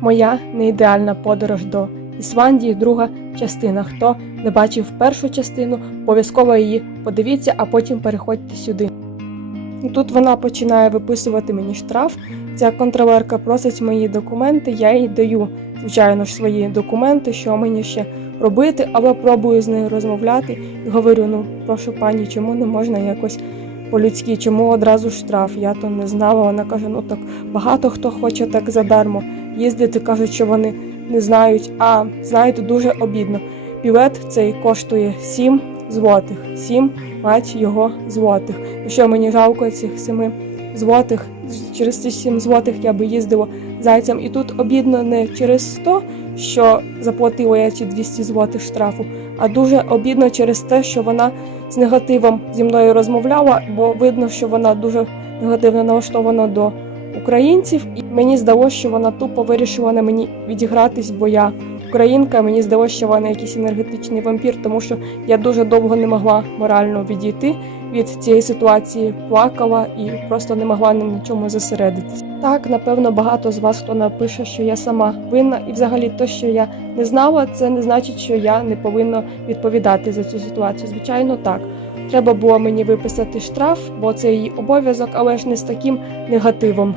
Моя неідеальна подорож до Ісландії, друга частина. Хто не бачив першу частину, обов'язково її подивіться, а потім переходьте сюди. Тут вона починає виписувати мені штраф. Ця контроверка просить мої документи, я їй даю, звичайно ж, свої документи, що мені ще робити, або пробую з нею розмовляти і говорю: ну, прошу пані, чому не можна якось по-людськи, чому одразу штраф? Я то не знала. Вона каже: ну так багато хто хоче так задармо їздити, кажуть, що вони не знають. А знаєте, дуже обідно. Білет цей коштує 7 злотих, 7 мать його злотих. І що мені жалко цих 7 злотих, через ці 7 злотих я би їздила зайцем. І тут обідно не через 100, що заплатила я ці 200 злотих штрафу, а дуже обідно через те, що вона з негативом зі мною розмовляла, бо видно, що вона дуже негативно налаштована до українців, мені здалося, що вона тупо вирішила на мені відігратись, бо я українка. Мені здалося, що вона якийсь енергетичний вампір, тому що я дуже довго не могла морально відійти від цієї ситуації, плакала і просто не могла ні на чому зосередитись. Так, напевно, багато з вас хто напише, що я сама винна, і взагалі те, що я не знала, це не значить, що я не повинна відповідати за цю ситуацію. Звичайно, так. Треба було мені виписати штраф, бо це її обов'язок, але ж не з таким негативом.